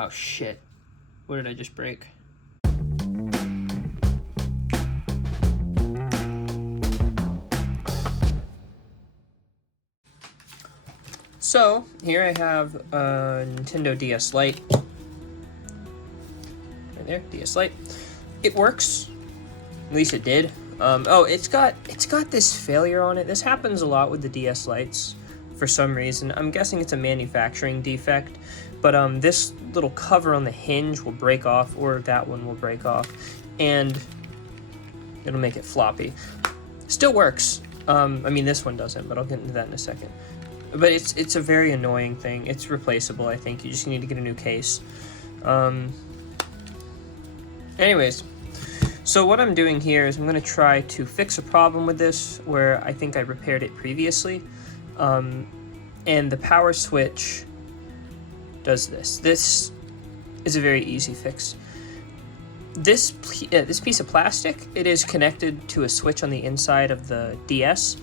Oh shit. What did I just break? So, here I have a Nintendo DS Lite. Right there, DS Lite. It works. At least it did. Oh, it's got this failure on it. This happens a lot with the DS Lites for some reason. I'm guessing it's a manufacturing defect, but this little cover on the hinge will break off, or that one will break off, and it'll make it floppy. Still works. I mean, this one doesn't, but I'll get into that in a second. But it's a very annoying thing. It's replaceable, I think. You just need to get a new case. Anyways, so what I'm doing here is I'm going to try to fix a problem with this where I think I repaired it previously. And the power switch does this. This is a very easy fix. This piece of plastic, it is connected to a switch on the inside of the DS.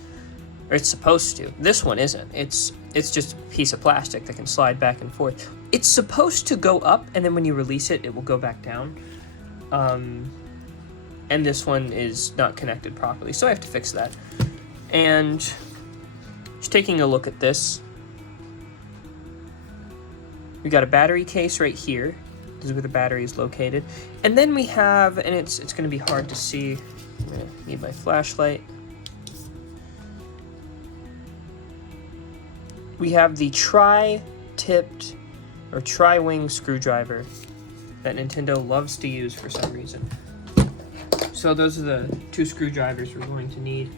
Or it's supposed to. This one isn't. It's just a piece of plastic that can slide back and forth. It's supposed to go up, and then when you release it, it will go back down. And this one is not connected properly, so I have to fix that. And just taking a look at this, we got a battery case right here. This is where the battery is located. And then we have, and it's going to be hard to see. I'm going to need my flashlight. We have the tri-tipped or tri-wing screwdriver that Nintendo loves to use for some reason. So those are the two screwdrivers we're going to need.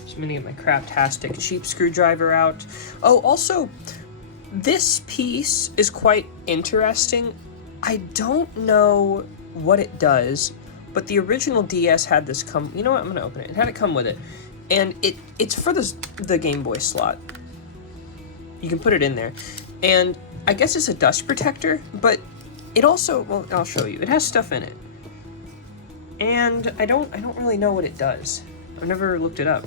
Just going to get my craptastic cheap screwdriver out. Oh, also, this piece is quite interesting. I don't know what it does, but the original DS had this come... You know what? I'm going to open it. It had it come with it. And it's for the Game Boy slot. You can put it in there, and I guess it's a dust protector, but it also, well, I'll show you. It has stuff in it, and I don't really know what it does. I've never looked it up.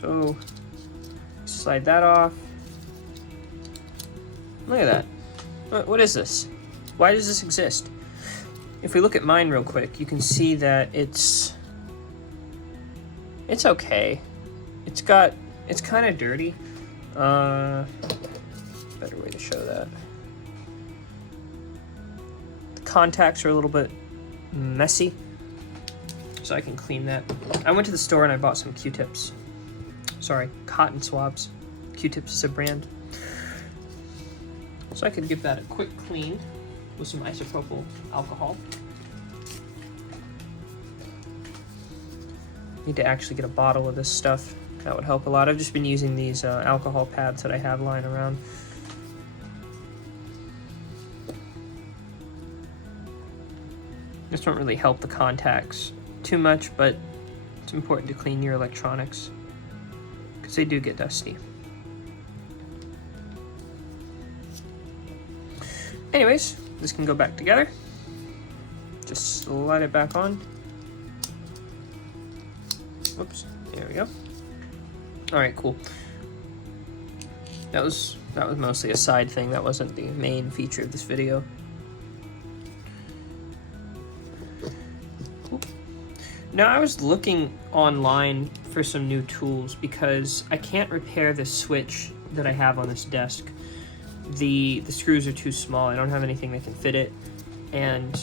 So slide that off. Look at that. What is this? Why does this exist? If we look at mine real quick, you can see that it's okay. It's kind of dirty. Better way to show that. The contacts are a little bit messy, so I can clean that. I went to the store and I bought some Q-tips. Sorry, cotton swabs. Q-tips is a brand. So I could give that a quick clean with some isopropyl alcohol. Need to actually get a bottle of this stuff. That would help a lot. I've just been using these alcohol pads that I have lying around. This won't really help the contacts too much, but it's important to clean your electronics because they do get dusty. Anyways, this can go back together. Just slide it back on. Whoops, there we go. All right, cool. That was mostly a side thing. That wasn't the main feature of this video. Cool. Now I was looking online for some new tools because I can't repair this switch that I have on this desk. The screws are too small. I don't have anything that can fit it, and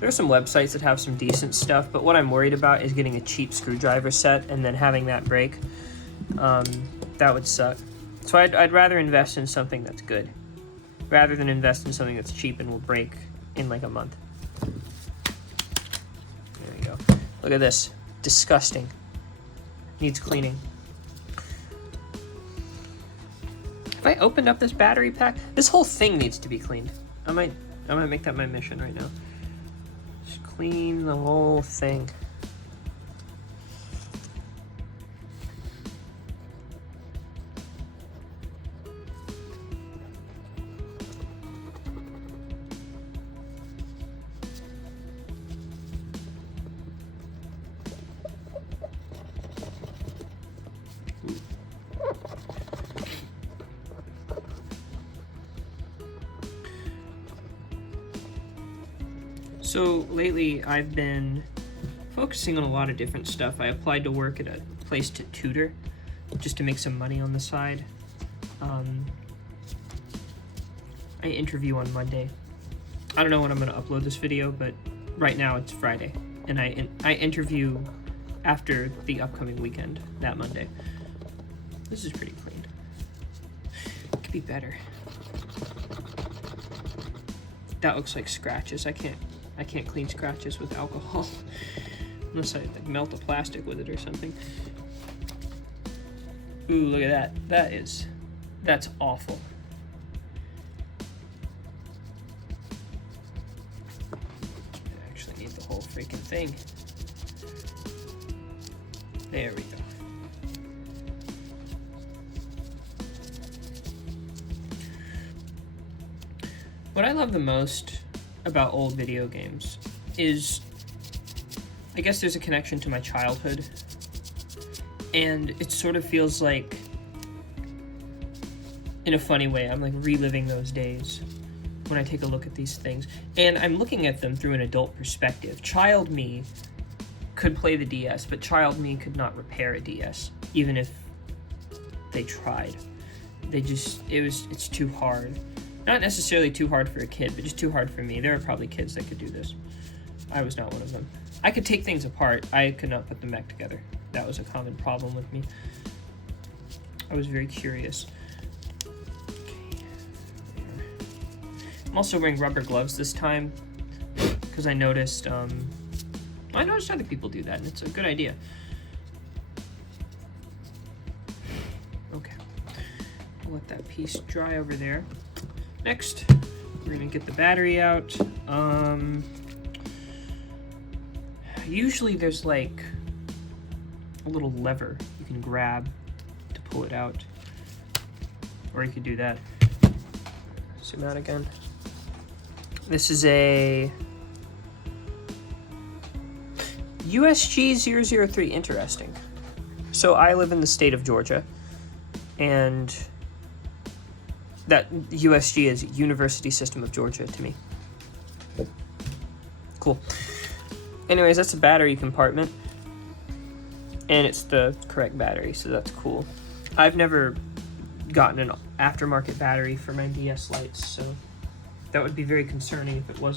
there are some websites that have some decent stuff, but what I'm worried about is getting a cheap screwdriver set and then having that break. That would suck. So I'd rather invest in something that's good, rather than invest in something that's cheap and will break in like a month. There we go. Look at this. Disgusting. Needs cleaning. Have I opened up this battery pack? This whole thing needs to be cleaned. I might make that my mission right now. Clean the whole thing. So lately I've been focusing on a lot of different stuff. I applied to work at a place to tutor, just to make some money on the side. I interview on Monday. I don't know when I'm going to upload this video, but right now it's Friday, and I interview after the upcoming weekend, that Monday. This is pretty clean. It could be better. That looks like scratches. I can't clean scratches with alcohol unless I like melt the plastic with it or something. Ooh, look at that. That's awful. I actually need the whole freaking thing. There we go. What I love the most about old video games is, I guess there's a connection to my childhood, and it sort of feels like, in a funny way, I'm like reliving those days when I take a look at these things, and I'm looking at them through an adult perspective. Child me could play the DS, but child me could not repair a DS, even if they tried. It's too hard. Not necessarily too hard for a kid, but just too hard for me. There are probably kids that could do this. I was not one of them. I could take things apart. I could not put them back together. That was a common problem with me. I was very curious. Okay. I'm also wearing rubber gloves this time because I noticed other people do that, and it's a good idea. Okay. I'll let that piece dry over there. Next, we're gonna get the battery out. Usually there's like a little lever you can grab to pull it out, or you could do that. Zoom out again. This is a USG 003, interesting. So I live in the state of Georgia, and that USG is University System of Georgia to me. Cool. Anyways, that's a battery compartment, and it's the correct battery, so that's cool. I've never gotten an aftermarket battery for my DS Lite, so that would be very concerning if it was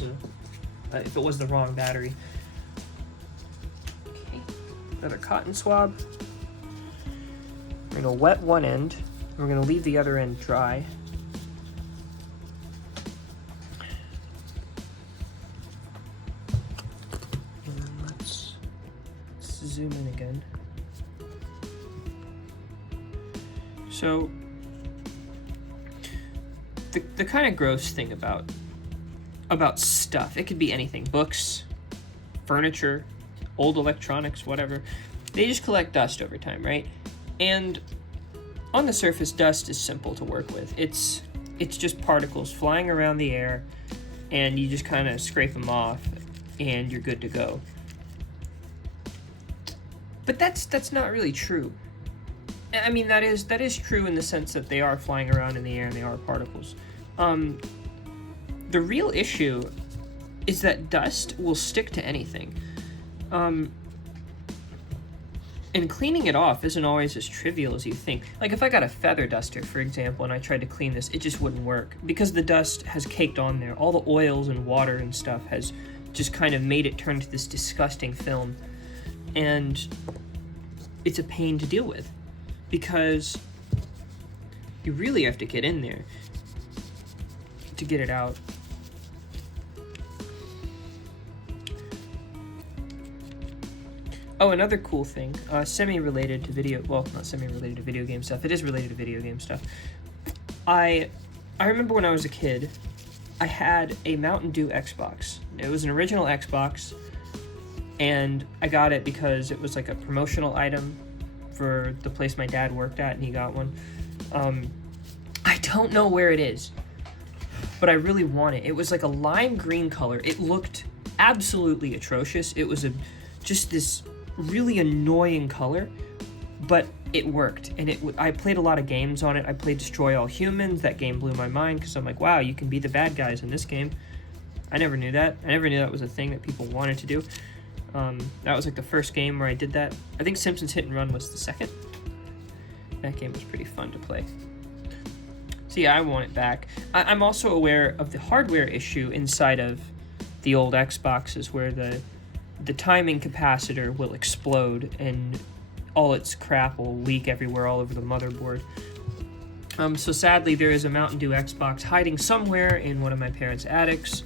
the wrong battery. Okay, another cotton swab. We're gonna wet one end, and we're gonna leave the other end dry. Zoom in again. So the kind of gross thing about stuff, it could be anything, books, furniture, old electronics, whatever, they just collect dust over time, right? And on the surface, dust is simple to work with. It's just particles flying around the air, and you just kind of scrape them off and you're good to go. But that's not really true. I mean, that is true in the sense that they are flying around in the air and they are particles. The real issue is that dust will stick to anything. And cleaning it off isn't always as trivial as you think. Like if I got a feather duster, for example, and I tried to clean this, it just wouldn't work because the dust has caked on there. All the oils and water and stuff has just kind of made it turn to this disgusting film. And it's a pain to deal with because you really have to get in there to get it out. Oh, another cool thing, semi-related to video, well, not semi-related to video game stuff, it is related to video game stuff. I remember when I was a kid, I had a Mountain Dew Xbox. It was an original Xbox, and I got it because it was like a promotional item for the place my dad worked at, and he got one. I don't know where it is, but I really want it. It was like a lime green color. It looked absolutely atrocious. It was just this really annoying color, but it worked, and I played a lot of games on it. I played Destroy All Humans. That game blew my mind because I'm like, wow, you can be the bad guys in this game. I never knew that. I never knew that was a thing that people wanted to do. That was like the first game where I did that. I think Simpsons Hit and Run was the second. That game was pretty fun to play. So yeah, I want it back. I'm also aware of the hardware issue inside of the old Xboxes where the timing capacitor will explode and all its crap will leak everywhere all over the motherboard. So sadly, there is a Mountain Dew Xbox hiding somewhere in one of my parents' attics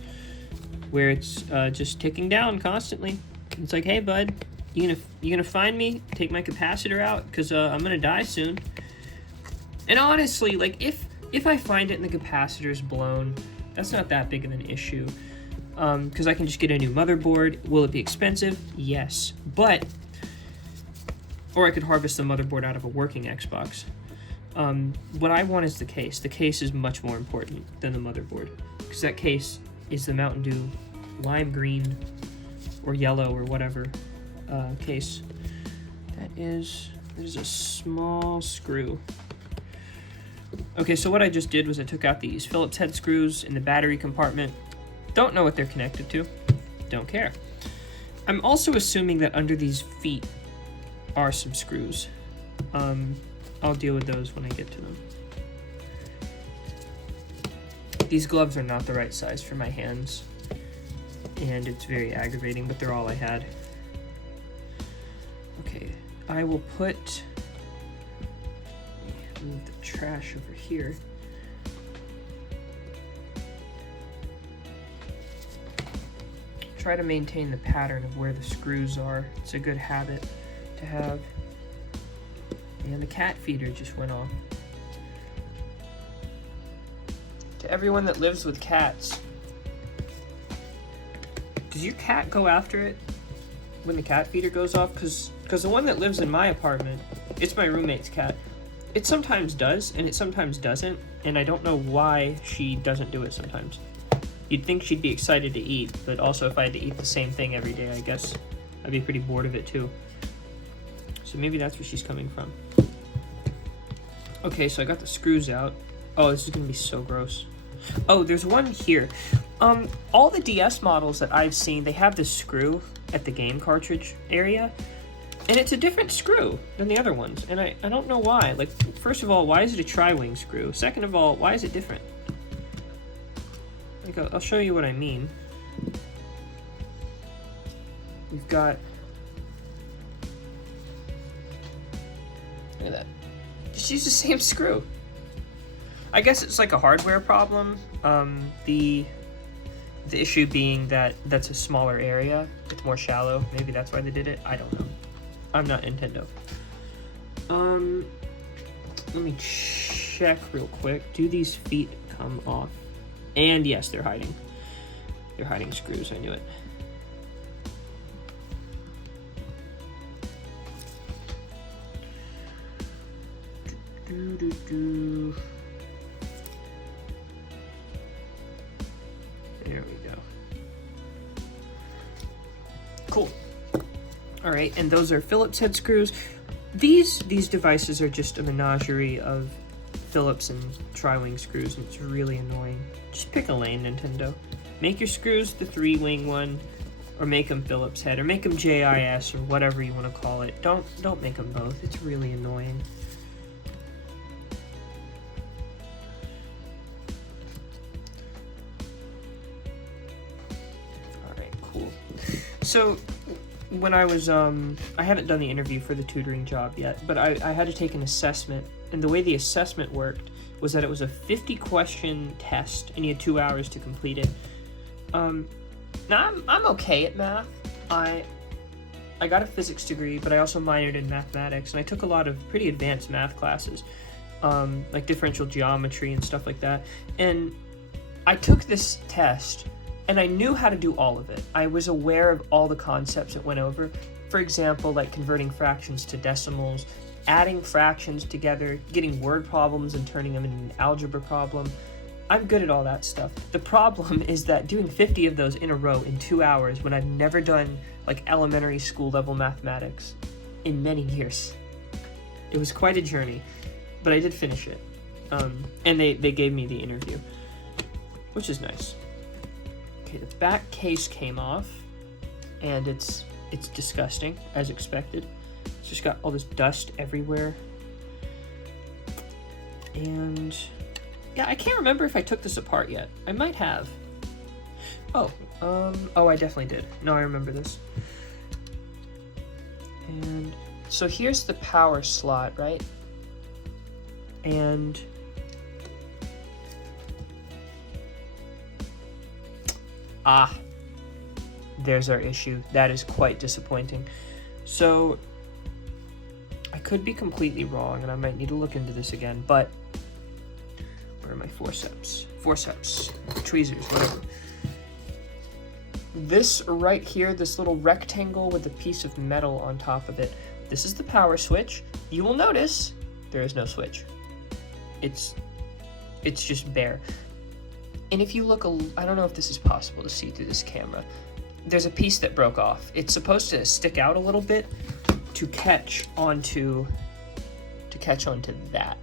where it's just ticking down constantly. It's like, hey, bud, you gonna find me? Take my capacitor out? Because I'm gonna die soon. And honestly, like, if I find it and the capacitor's blown, that's not that big of an issue. Because I can just get a new motherboard. Will it be expensive? Yes. But, or I could harvest the motherboard out of a working Xbox. What I want is the case. The case is much more important than the motherboard. Because that case is the Mountain Dew lime green or yellow or whatever case. That is a small screw. Okay, so what I just did was I took out these Phillips head screws in the battery compartment. Don't know what they're connected to. Don't care. I'm also assuming that under these feet are some screws. I'll deal with those when I get to them. These gloves are not the right size for my hands, and it's very aggravating, but they're all I had. Okay, I will move the trash over here. Try to maintain the pattern of where the screws are. It's a good habit to have. And the cat feeder just went off. To everyone that lives with cats, does your cat go after it when the cat feeder goes off? Because the one that lives in my apartment, it's my roommate's cat. It sometimes does, and it sometimes doesn't, and I don't know why she doesn't do it sometimes. You'd think she'd be excited to eat, but also if I had to eat the same thing every day, I guess I'd be pretty bored of it too. So maybe that's where she's coming from. Okay, so I got the screws out. Oh, this is gonna be so gross. Oh, there's one here. All the DS models that I've seen, they have this screw at the game cartridge area, and it's a different screw than the other ones, and I don't know why. Like, first of all, why is it a tri-wing screw? Second of all, why is it different? Like, I'll show you what I mean. We've got... Look at that. Just use the same screw. I guess it's like a hardware problem. The issue being that that's a smaller area. It's more shallow. Maybe that's why they did it. I don't know. I'm not Nintendo. Let me check real quick. Do these feet come off? And yes, they're hiding. They're hiding screws. I knew it. There we go. Cool. All right, and those are Phillips head screws. These devices are just a menagerie of Phillips and tri-wing screws, and it's really annoying. Just pick a lane, Nintendo. Make your screws the 3-wing one, or make them Phillips head, or make them JIS, or whatever you want to call it. Don't make them both. It's really annoying. All right, cool. So when I was I haven't done the interview for the tutoring job yet, but I had to take an assessment, and the way the assessment worked was that it was a 50-question test, and you had 2 hours to complete it. Now I'm okay at math. I got a physics degree, but I also minored in mathematics, and I took a lot of pretty advanced math classes, like differential geometry and stuff like that. And I took this test, and I knew how to do all of it. I was aware of all the concepts it went over. For example, like converting fractions to decimals, adding fractions together, getting word problems and turning them into an algebra problem. I'm good at all that stuff. The problem is that doing 50 of those in a row in 2 hours when I've never done like elementary school level mathematics in many years. It was quite a journey, but I did finish it. And they gave me the interview, which is nice. Okay, the back case came off, and it's disgusting, as expected. It's just got all this dust everywhere. And yeah, I can't remember if I took this apart yet. I might have. Oh, I definitely did. No, I remember this. And so here's the power slot, right? And there's our issue. That is quite disappointing. So I could be completely wrong, and I might need to look into this again, but where are my forceps, tweezers, whatever. This right here, this little rectangle with a piece of metal on top of it, this is the power switch. You will notice there is no switch. It's just bare. And if you look, I don't know if this is possible to see through this camera. There's a piece that broke off. It's supposed to stick out a little bit to catch onto that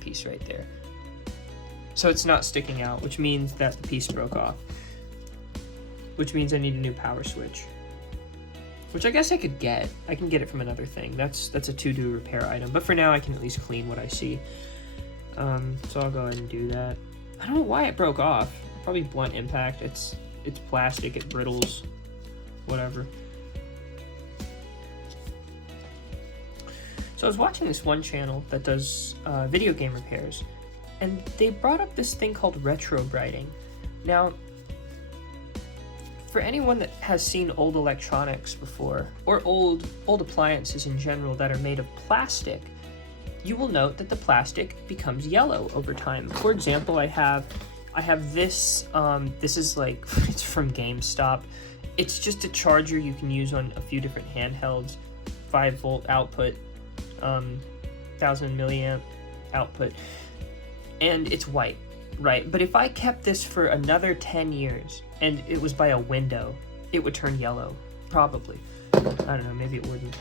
piece right there. So it's not sticking out, which means that the piece broke off. Which means I need a new power switch. Which I guess I could get. I can get it from another thing. That's a to-do repair item. But for now, I can at least clean what I see. So I'll go ahead and do that. I don't know why it broke off. Probably blunt impact. It's plastic. It brittles. Whatever. So I was watching this one channel that does video game repairs, and they brought up this thing called retro brighting. Now, for anyone that has seen old electronics before, or old appliances in general that are made of plastic, you will note that the plastic becomes yellow over time. For example, I have this, this is like, it's from GameStop. It's just a charger you can use on a few different handhelds, 5-volt output, 1000 milliamp output, and it's white, right? But if I kept this for another 10 years and it was by a window, it would turn yellow, probably. I don't know, maybe it wouldn't.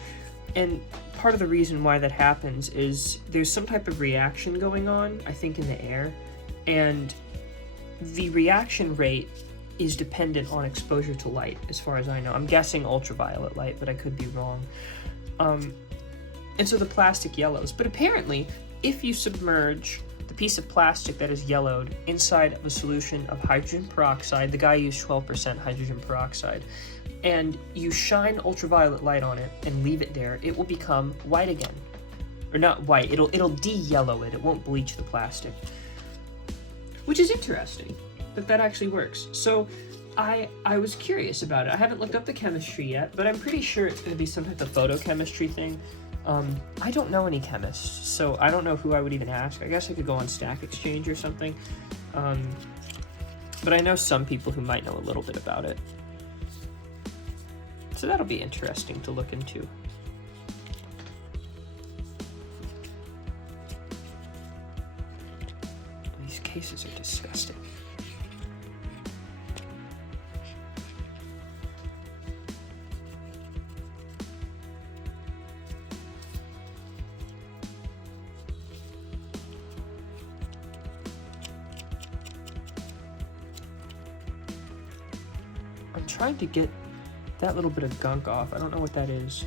And part of the reason why that happens is there's some type of reaction going on, I think, in the air, and the reaction rate is dependent on exposure to light, as far as I know. I'm guessing ultraviolet light, but I could be wrong. And so the plastic yellows. But apparently, if you submerge the piece of plastic that is yellowed inside of a solution of hydrogen peroxide, the guy used 12% hydrogen peroxide, and you shine ultraviolet light on it and leave it there, it will become white again. Or not white, it'll de-yellow it. It won't bleach the plastic. Which is interesting, that actually works. So I was curious about it. I haven't looked up the chemistry yet, but I'm pretty sure it's going to be some type of photochemistry thing. I don't know any chemists, so I don't know who I would even ask. I guess I could go on Stack Exchange or something. But I know some people who might know a little bit about it. So that'll be interesting to look into. These cases are disgusting. I'm trying to get that little bit of gunk off. I don't know what that is.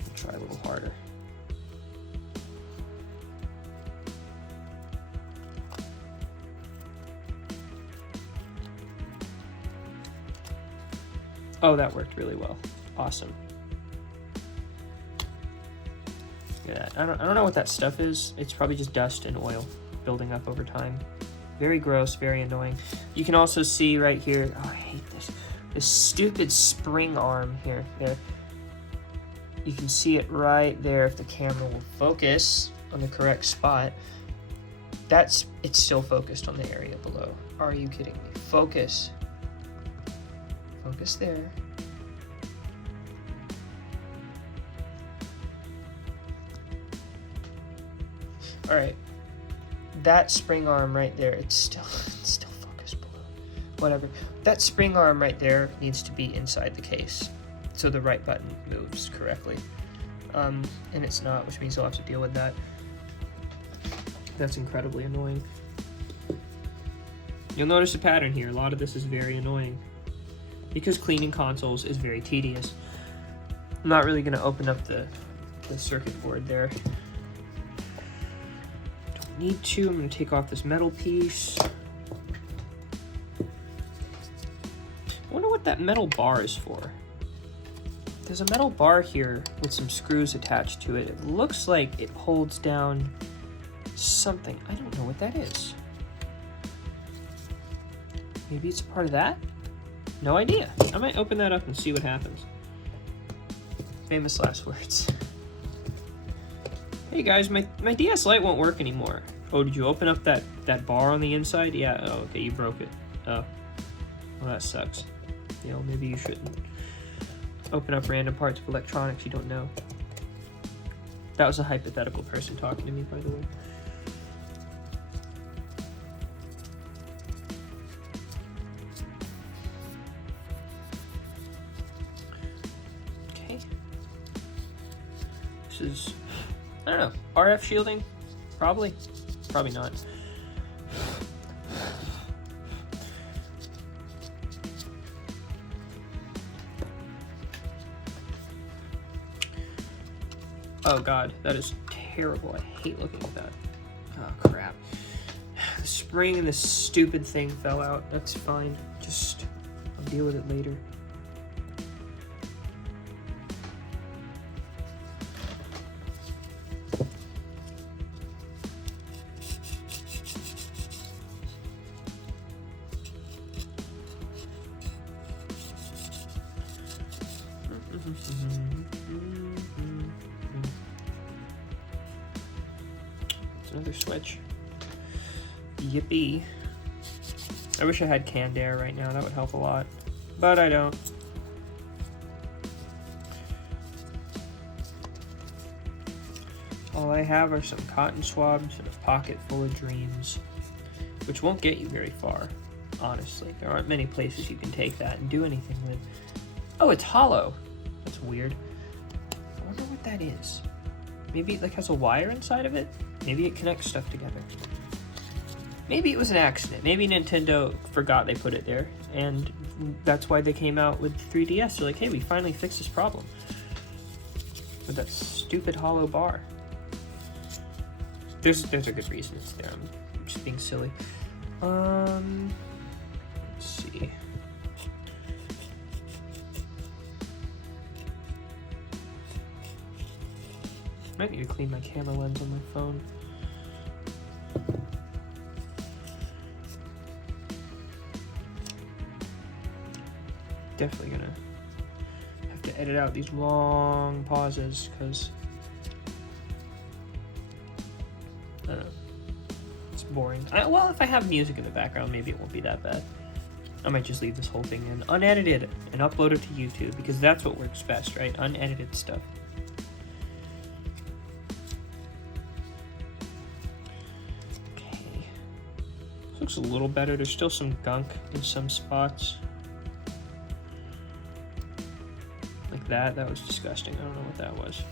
I'll try a little harder. Oh, that worked really well. Awesome. Look at that. I don't know what that stuff is. It's probably just dust and oil building up over time. Very gross, very annoying. You can also see right here, oh, I hate this stupid spring arm here. There. You can see it right there if the camera will focus on the correct spot. It's still focused on the area below. Are you kidding me? Focus. Focus there. All right. That spring arm right there, it's still focused below. Whatever. That spring arm right there needs to be inside the case, so the right button moves correctly. And it's not, which means I'll have to deal with that. That's incredibly annoying. You'll notice a pattern here. A lot of this is very annoying because cleaning consoles is very tedious. I'm not really going to open up the circuit board there. Don't need to. I'm going to take off this metal piece. I wonder what that metal bar is for. There's a metal bar here with some screws attached to it. It looks like it holds down something. I don't know what that is. Maybe it's a part of that? No idea. I might open that up and see what happens. Famous last words. Hey guys, my DS Lite won't work anymore. Oh, did you open up that bar on the inside? Yeah, oh, okay, you broke it. Oh, well that sucks. You know, maybe you shouldn't open up random parts of electronics you don't know. That was a hypothetical person talking to me, by the way. Okay. This is, I don't know, RF shielding? Probably. Probably not. Oh god, that is terrible. I hate looking at that. Oh crap. The spring in this stupid thing fell out. That's fine. Just, I'll deal with it later. Another switch. Yippee. I wish I had canned air right now. That would help a lot. But I don't. All I have are some cotton swabs and a pocket full of dreams, which won't get you very far, honestly. There aren't many places you can take that and do anything with. Oh, it's hollow. That's weird. I wonder what that is. Maybe it like has a wire inside of it? Maybe it connects stuff together. Maybe it was an accident. Maybe Nintendo forgot they put it there, and that's why they came out with 3DS. They're like, hey, we finally fixed this problem. With that stupid hollow bar. There's a good reason it's there. I'm just being silly. Let's see. Might need to clean my camera lens on my phone. Definitely gonna have to edit out these long pauses because I don't know, it's boring. Well, if I have music in the background, maybe it won't be that bad. I might just leave this whole thing in unedited and upload it to YouTube because that's what works best, right? Unedited stuff. Looks a little better. There's still some gunk in some spots. Like that. That was disgusting. I don't know what that was.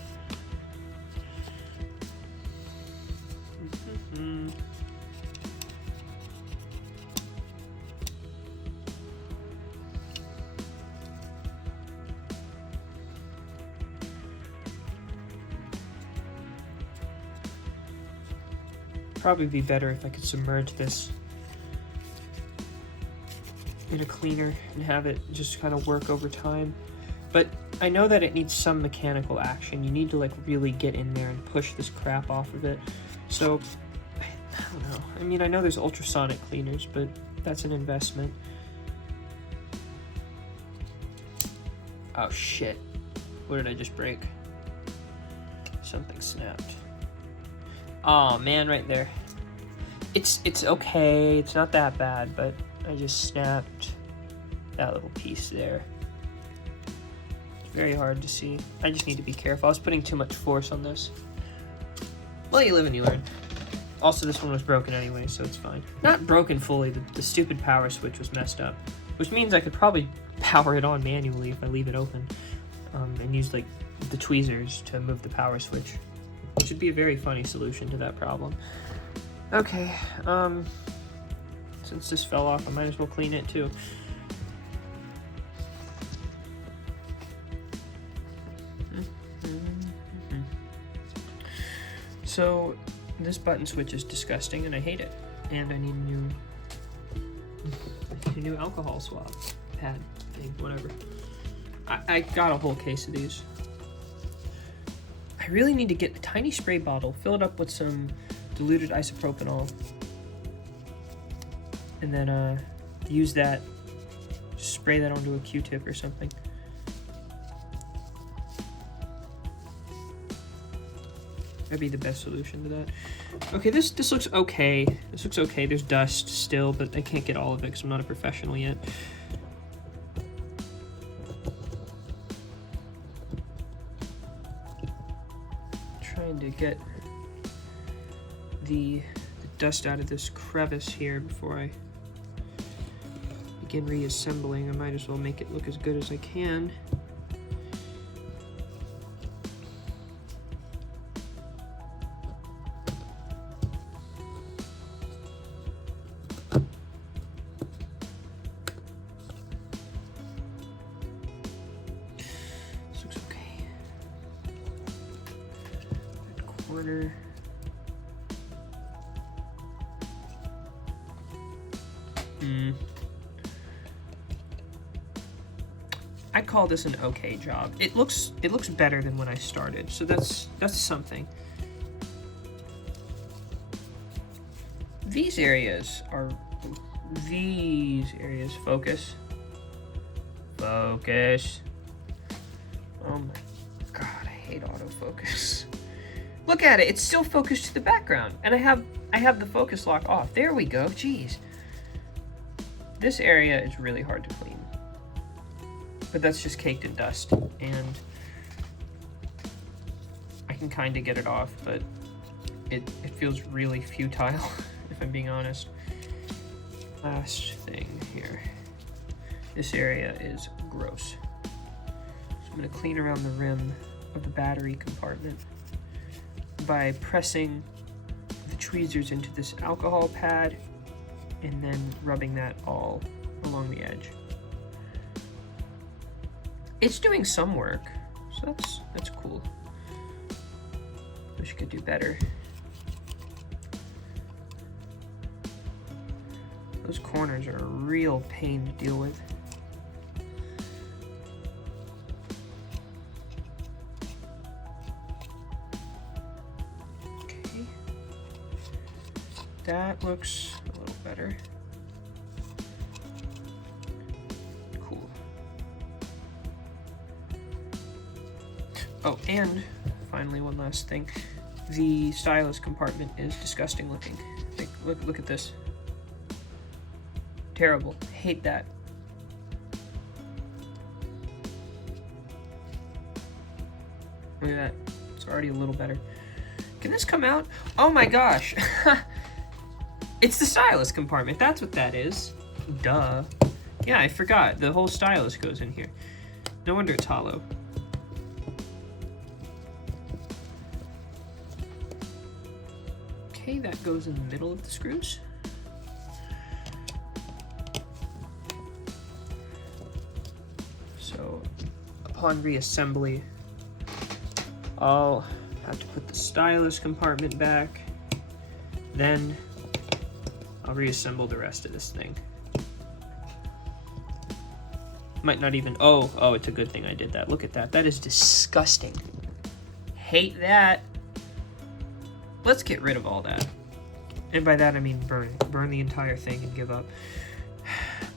Probably be better if I could submerge this in a cleaner and have it just kind of work over time. But I know that it needs some mechanical action. You need to like really get in there and push this crap off of it. So I don't know. I mean, I know there's ultrasonic cleaners, but that's an investment. Oh shit. What did I just break? Something snapped. Oh man, right there. It's okay. It's not that bad, but I just snapped that little piece there. It's very hard to see. I just need to be careful. I was putting too much force on this. Well, you live and you learn. Also, this one was broken anyway, so it's fine. Not broken fully. The stupid power switch was messed up, which means I could probably power it on manually if I leave it open, and use like the tweezers to move the power switch, which would be a very funny solution to that problem. Okay, since this fell off, I might as well clean it too. So, this button switch is disgusting and I hate it. And I need a new alcohol swab pad thing, whatever. I got a whole case of these. I really need to get a tiny spray bottle, fill it up with some diluted isopropyl, and then use that, spray that onto a Q-tip or something. That'd be the best solution to that. Okay, this looks okay. This looks okay. There's dust still, but I can't get all of it because I'm not a professional yet. Trying to get the dust out of this crevice here before I begin reassembling. I might as well make it look as good as I can. This looks okay. That corner. I call this an okay job. It looks better than when I started, so that's something. These areas focus. Focus. Oh my god, I hate autofocus. Look at it, it's still focused to the background, and I have the focus lock off. There we go. Jeez. This area is really hard to clean. But that's just caked in dust, and I can kind of get it off, but it feels really futile, if I'm being honest. Last thing here. This area is gross. So I'm going to clean around the rim of the battery compartment by pressing the tweezers into this alcohol pad and then rubbing that all along the edge. It's doing some work, so that's cool. Wish I could do better. Those corners are a real pain to deal with. Okay. That looks a little better. Oh, and finally, one last thing. The stylus compartment is disgusting looking. Like, look at this. Terrible. Hate that. Look at that. It's already a little better. Can this come out? Oh my gosh. It's the stylus compartment. That's what that is. Duh. Yeah, I forgot. The whole stylus goes in here. No wonder it's hollow. Okay, that goes in the middle of the screws. So, upon reassembly, I'll have to put the stylus compartment back. Then, I'll reassemble the rest of this thing. Might not even, oh, it's a good thing I did that. Look at that. That is disgusting. Hate that. Let's get rid of all that. And by that I mean burn it. Burn the entire thing and give up.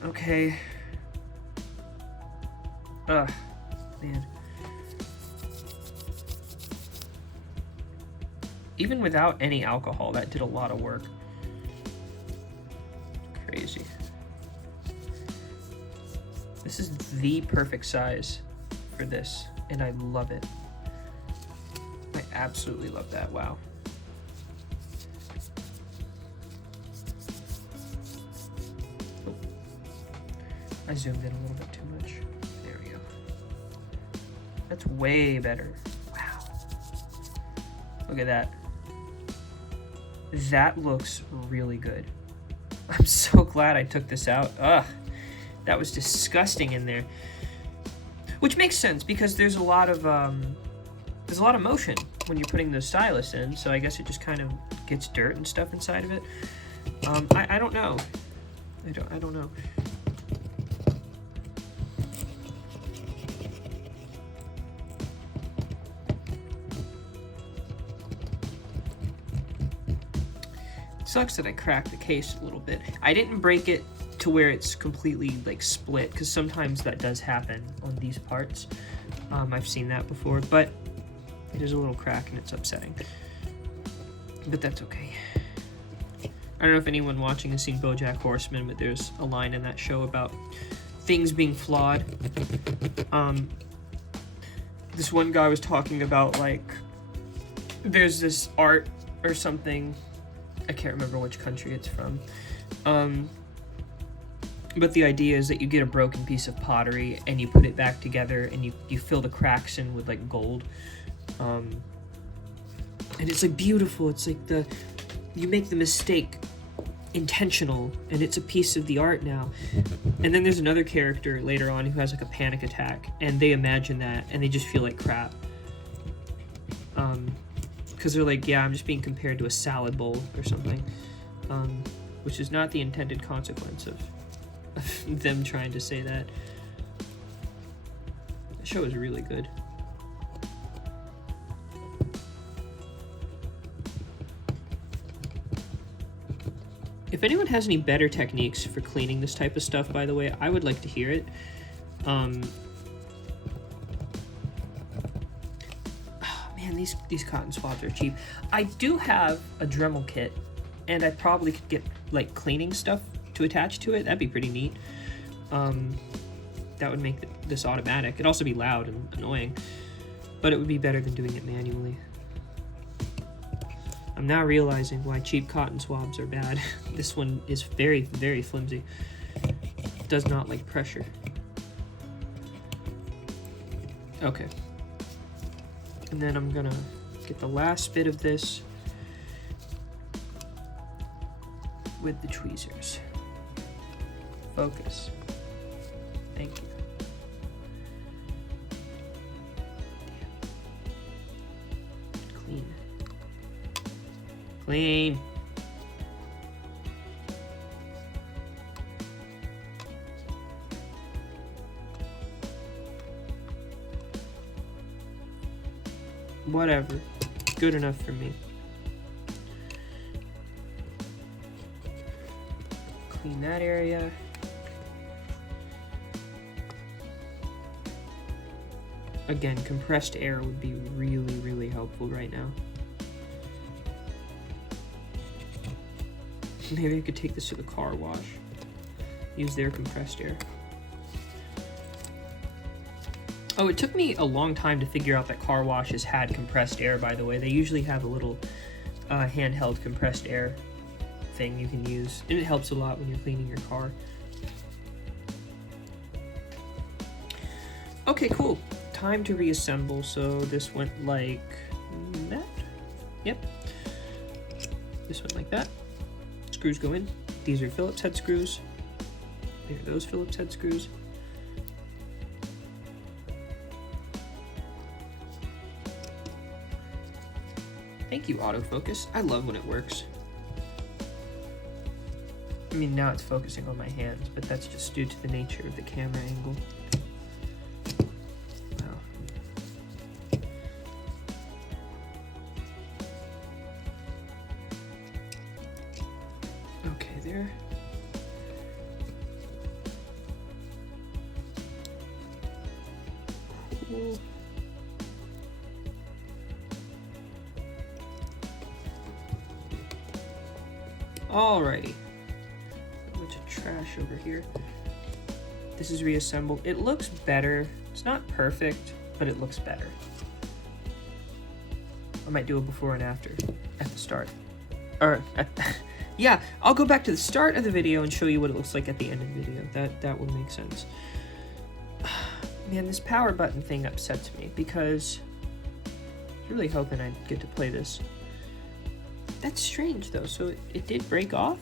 Okay. Ugh, man. Even without any alcohol, that did a lot of work. Crazy. This is the perfect size for this, and I love it. I absolutely love that. Wow. I zoomed in a little bit too much. There we go. That's way better. Wow. Look at that. That looks really good. I'm so glad I took this out. Ugh, that was disgusting in there. Which makes sense because there's a lot of motion when you're putting the stylus in, so I guess it just kind of gets dirt and stuff inside of it. I don't know. I don't know. It sucks that I cracked the case a little bit. I didn't break it to where it's completely like split, because sometimes that does happen on these parts. I've seen that before, but there's a little crack and it's upsetting. But that's okay. I don't know if anyone watching has seen BoJack Horseman, but there's a line in that show about things being flawed. This one guy was talking about, like, there's this art or something, I can't remember which country it's from, but the idea is that you get a broken piece of pottery and you put it back together and you fill the cracks in with like gold, and it's like beautiful. It's like you make the mistake intentional and it's a piece of the art now. And then there's another character later on who has like a panic attack and they imagine that and they just feel like crap, because they're like, yeah, I'm just being compared to a salad bowl or something, which is not the intended consequence of them trying to say that. The show is really good. If anyone has any better techniques for cleaning this type of stuff, by the way, I would like to hear it. Man, these cotton swabs are cheap. I do have a Dremel kit, and I probably could get like cleaning stuff to attach to it. That'd be pretty neat. That would make this automatic. It'd also be loud and annoying, but it would be better than doing it manually. I'm now realizing why cheap cotton swabs are bad. This one is very, very flimsy. It does not like pressure. Okay. And then I'm gonna get the last bit of this with the tweezers. Focus. Thank you. Clean. Clean. Whatever. Good enough for me. Clean that area. Again, compressed air would be really, really helpful right now. Maybe I could take this to the car wash. Use their compressed air. Oh, it took me a long time to figure out that car washes had compressed air, by the way. They usually have a little handheld compressed air thing you can use, and it helps a lot when you're cleaning your car. Okay, cool. Time to reassemble. So this went like that. Yep. This went like that. Screws go in. These are Phillips head screws. There are those Phillips head screws. Thank you, autofocus. I love when it works. I mean, now it's focusing on my hands, but that's just due to the nature of the camera angle. Wow. Okay, there. Cool. Alrighty. A bunch of trash over here. This is reassembled. It looks better. It's not perfect, but it looks better. I might do a before and after at the start. Or, yeah, I'll go back to the start of the video and show you what it looks like at the end of the video. That will make sense. Man, this power button thing upsets me because I was really hoping I'd get to play this. That's strange though, so it did break off?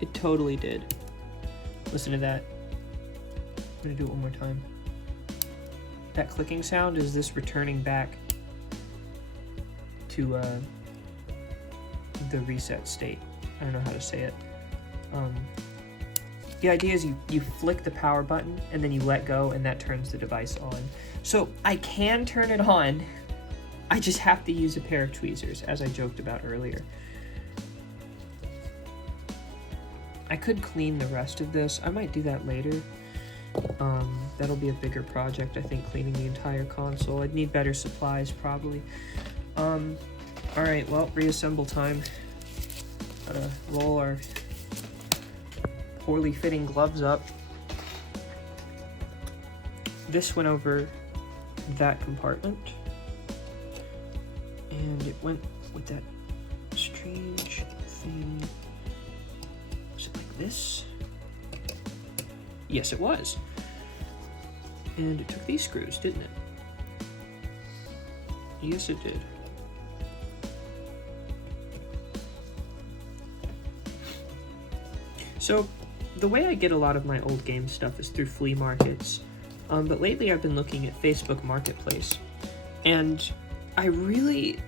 It totally did. Listen to that. I'm gonna do it one more time. That clicking sound is this returning back to the reset state. I don't know how to say it. The idea is you flick the power button and then you let go and that turns the device on. So I can turn it on, I just have to use a pair of tweezers, as I joked about earlier. I could clean the rest of this. I might do that later. That'll be a bigger project, I think, cleaning the entire console. I'd need better supplies, probably. Alright, well, reassemble time. Gotta roll our poorly fitting gloves up. This went over that compartment. And it went with that strange thing. Was it like this? Yes, it was. And it took these screws, didn't it? Yes, it did. So, the way I get a lot of my old game stuff is through flea markets. But lately I've been looking at Facebook Marketplace. And I really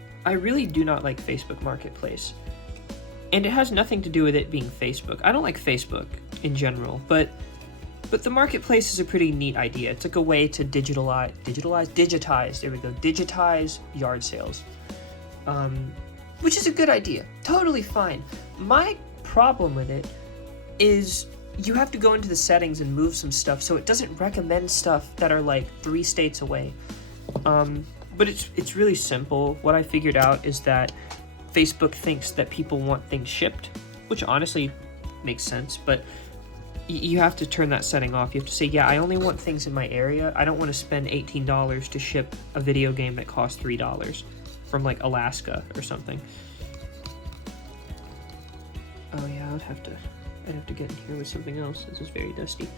do not like Facebook Marketplace. And it has nothing to do with it being Facebook. I don't like Facebook in general, but the marketplace is a pretty neat idea. It's like a way to digitize, there we go, digitize yard sales. Which is a good idea, totally fine. My problem with it is you have to go into the settings and move some stuff so it doesn't recommend stuff that are like 3 states away. But it's really simple. What I figured out is that Facebook thinks that people want things shipped, which honestly makes sense, but you have to turn that setting off. You have to say, yeah, I only want things in my area. I don't want to spend $18 to ship a video game that costs $3 from like Alaska or something. Oh yeah, I'd have to get in here with something else. This is very dusty.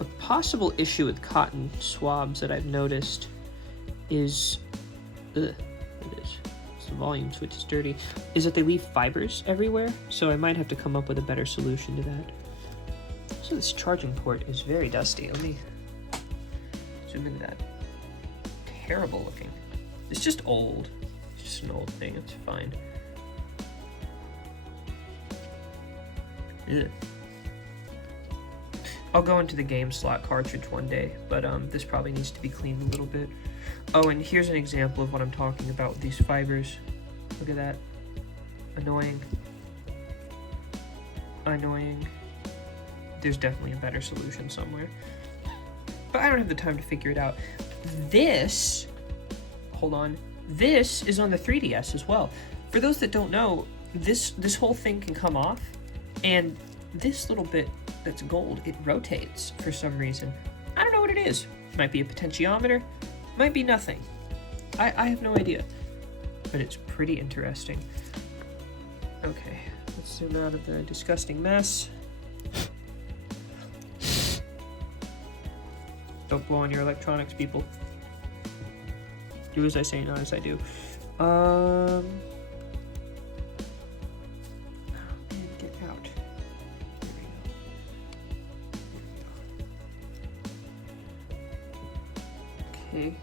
A possible issue with cotton swabs that I've noticed is, the volume switch is dirty, is that they leave fibers everywhere, so I might have to come up with a better solution to that. So this charging port is very dusty. Let me zoom into that. Terrible looking. It's just old. It's just an old thing, it's fine. Ugh. I'll go into the game slot cartridge one day, but this probably needs to be cleaned a little bit. Oh, and here's an example of what I'm talking about with these fibers. Look at that. Annoying. Annoying. There's definitely a better solution somewhere. But I don't have the time to figure it out. This, hold on, this is on the 3DS as well. For those that don't know, this whole thing can come off, and this little bit that's gold, it rotates for some reason. I don't know what it is. Might be a potentiometer, might be nothing. I have no idea, but it's pretty interesting. Okay, let's zoom out of the disgusting mess. Don't blow on your electronics, people. Do as I say, not as I do. Oh, man, get out. There we go. Okay.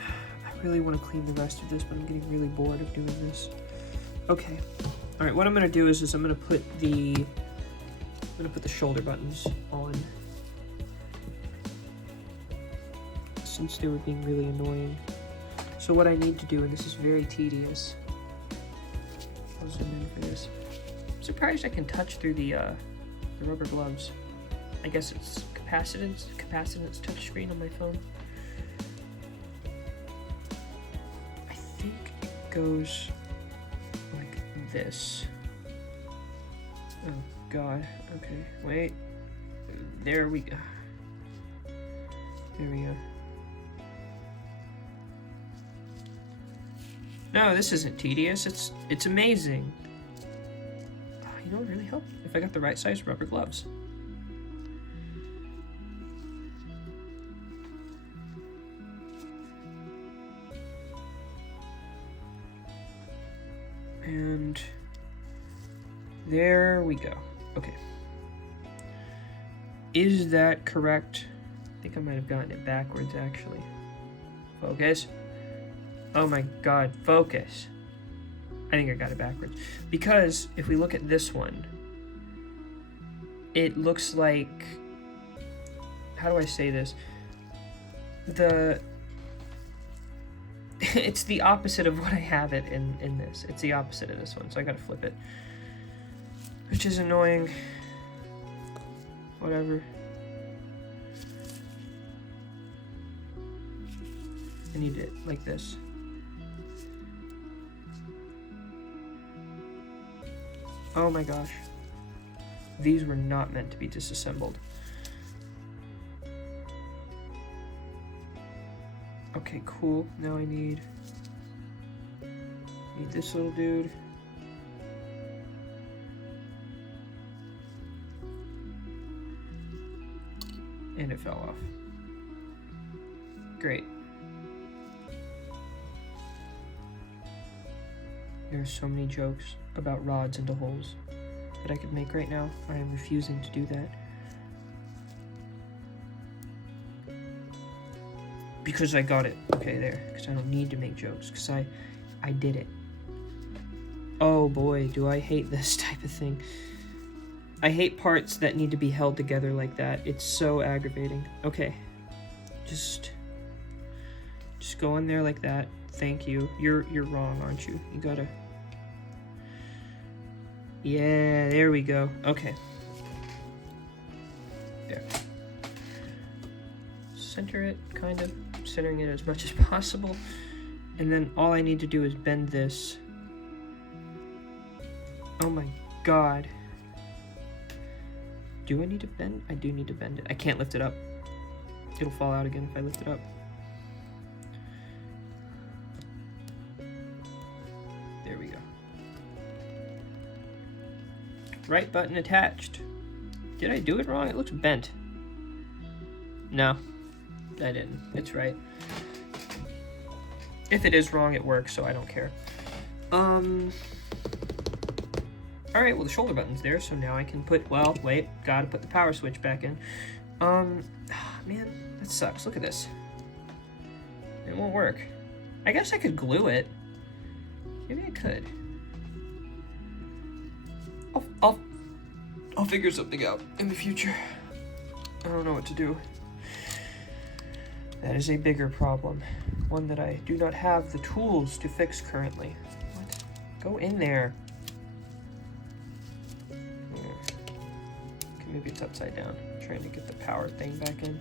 I really want to clean the rest of this, but I'm getting really bored of doing this. Okay. All right. What I'm gonna do is I'm gonna put the shoulder buttons on, since they were being really annoying. So what I need to do, and this is very tedious. I'll zoom in for this. I'm surprised I can touch through the rubber gloves. I guess it's capacitance touchscreen on my phone. I think it goes like this. Oh God. Okay. Wait. There we go. There we go. No, this isn't tedious. It's amazing. You know what really helped? If I got the right size rubber gloves. And there we go. Okay. Is that correct? I think I might have gotten it backwards, actually. Focus. Oh my god, focus. I think I got it backwards. Because if we look at this one, it looks like, how do I say this? It's the opposite of what I have it in this. It's the opposite of this one, so I gotta flip it. Which is annoying. Whatever. I need it like this. Oh my gosh. These were not meant to be disassembled. Okay, cool. Now I need this little dude. And it fell off. Great. There are so many jokes about rods into holes that I could make right now. I am refusing to do that. Because I got it. Okay, there. Because I don't need to make jokes. Because I did it. Oh boy, do I hate this type of thing. I hate parts that need to be held together like that. It's so aggravating. Okay. Just go in there like that. Thank you. You're wrong, aren't you? You gotta... Yeah, there we go. Okay. There. Center it, kind of. Centering it as much as possible. And then all I need to do is bend this. Oh my god. Do I need to bend? I do need to bend it. I can't lift it up. It'll fall out again if I lift it up. There we go. Right button attached. Did I do it wrong? It looks bent. No, I didn't. It's right. If it is wrong, it works, so I don't care. Alright, well the shoulder button's there, so now I can put, well, wait, gotta put the power switch back in. Man, that sucks. Look at this. It won't work. I guess I could glue it. Maybe I could. I'll figure something out in the future. I don't know what to do. That is a bigger problem. One that I do not have the tools to fix currently. What? Go in there. Okay, maybe it's upside down. I'm trying to get the power thing back in.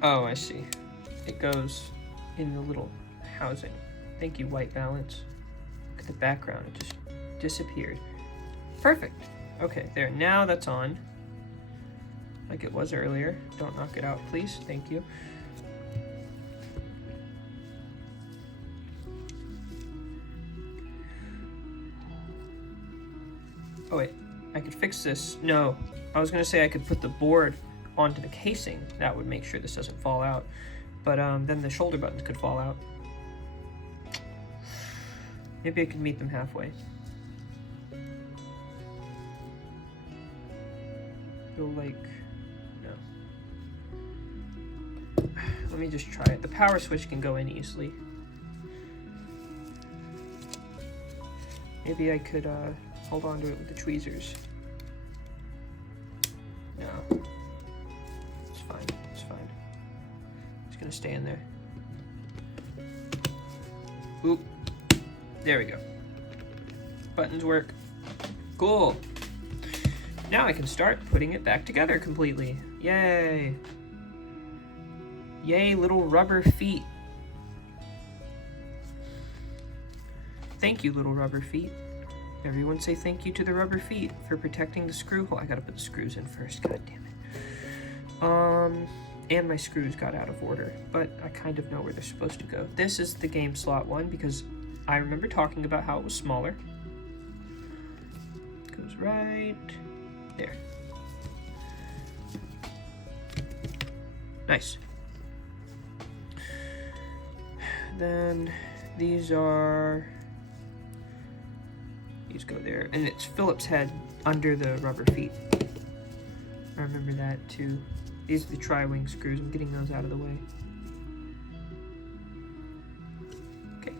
Oh, I see. It goes in the little housing. Thank you, white balance. Look at the background. It just disappeared. Perfect. Okay, there. Now that's on. Like it was earlier. Don't knock it out, please. Thank you. Oh, wait. I could fix this. No. I was going to say I could put the board onto the casing. That would make sure this doesn't fall out. But then the shoulder buttons could fall out. Maybe I could meet them halfway. Go like, no. Let me just try it. The power switch can go in easily. Maybe I could hold on to it with the tweezers. No. It's fine. It's fine. It's gonna stay in there. Oop. There we go. Buttons work. Cool. Now I can start putting it back together completely. Yay. Yay, little rubber feet. Thank you, little rubber feet. Everyone say thank you to the rubber feet for protecting the screw hole. I gotta put the screws in first, god damn it. and my screws got out of order, but I kind of know where they're supposed to go. This is the game slot one because I remember talking about how it was smaller. Goes right there. Nice. Then these go there, and it's Phillips head under the rubber feet. I remember that too. These are the tri-wing screws. I'm getting those out of the way. Okay.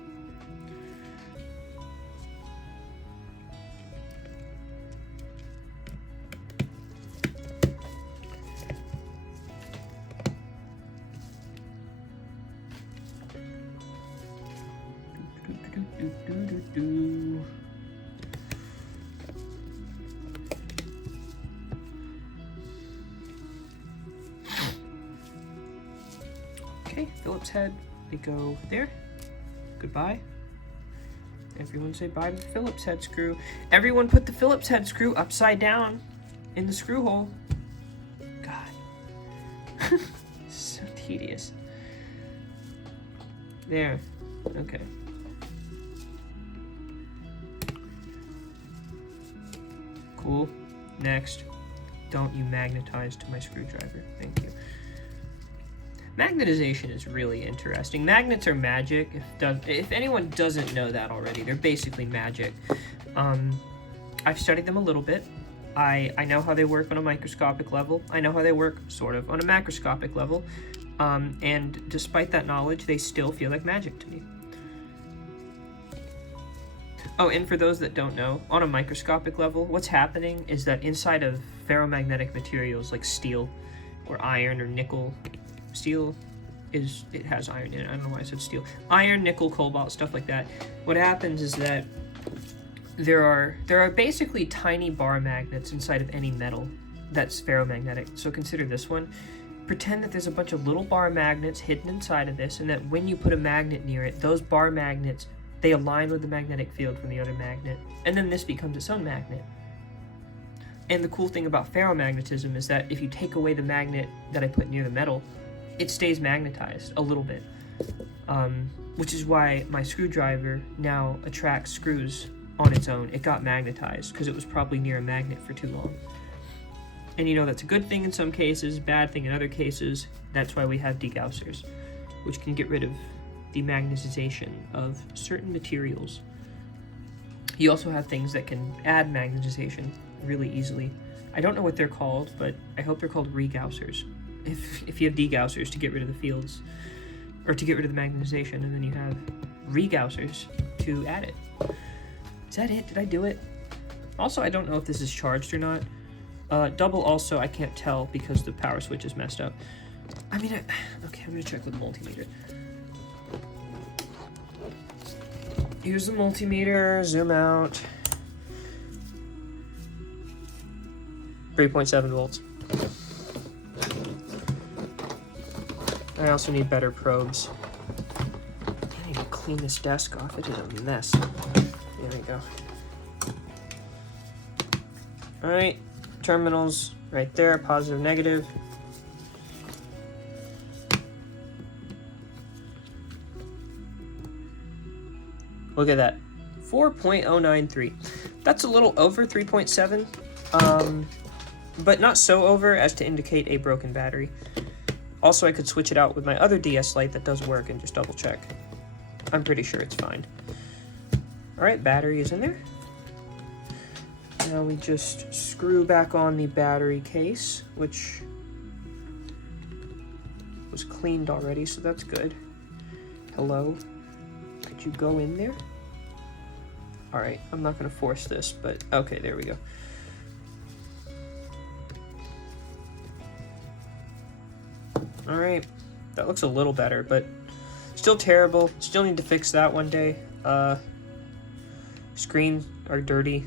Okay, Phillips head, they go there. Goodbye. Everyone say bye to the Phillips head screw. Everyone put the Phillips head screw upside down in the screw hole. God. So tedious. There. Okay. Cool. Next. Don't you magnetize to my screwdriver. Thank you. Magnetization is really interesting. Magnets are magic. If anyone doesn't know that already, they're basically magic. I've studied them a little bit. I know how they work on a microscopic level. I know how they work, sort of, on a macroscopic level. And despite that knowledge, they still feel like magic to me. Oh, and for those that don't know, on a microscopic level, what's happening is that inside of ferromagnetic materials like steel or iron or nickel, steel it has iron in it. I don't know why I said steel. Iron, nickel, cobalt, stuff like that. What happens is that there are basically tiny bar magnets inside of any metal that's ferromagnetic. So consider this one. Pretend that there's a bunch of little bar magnets hidden inside of this, and that when you put a magnet near it, those bar magnets, they align with the magnetic field from the other magnet, and then this becomes its own magnet. And the cool thing about ferromagnetism is that if you take away the magnet that I put near the metal, it stays magnetized a little bit, which is why my screwdriver now attracts screws on its own. It got magnetized because it was probably near a magnet for too long. And you know, that's a good thing in some cases, bad thing in other cases. That's why we have degaussers, which can get rid of the magnetization of certain materials. You also have things that can add magnetization really easily. I don't know what they're called, but I hope they're called regaussers. If you have degaussers to get rid of the fields, or to get rid of the magnetization, and then you have regaussers to add it. Is that it? Did I do it? Also, I don't know if this is charged or not. Double also, I can't tell because the power switch is messed up. I mean, okay, I'm gonna check with the multimeter. Here's the multimeter, zoom out. 3.7 volts. I also need better probes. I need to clean this desk off. It is a mess. There we go. All right, terminals right there, positive, negative. Look at that, 4.093. That's a little over 3.7, but not so over as to indicate a broken battery. Also, I could switch it out with my other DS Lite that does work and just double check. I'm pretty sure it's fine. All right, battery is in there. Now we just screw back on the battery case, which was cleaned already, so that's good. Hello, could you go in there? All right, I'm not gonna force this, but okay, there we go. All right, that looks a little better, but still terrible. Still need to fix that one day. Screens are dirty,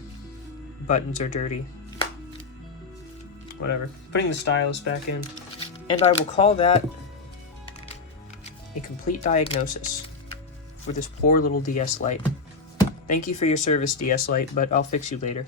buttons are dirty. Whatever. Putting the stylus back in, and I will call that a complete diagnosis for this poor little DS Lite. Thank you for your service, DS Lite, but I'll fix you later.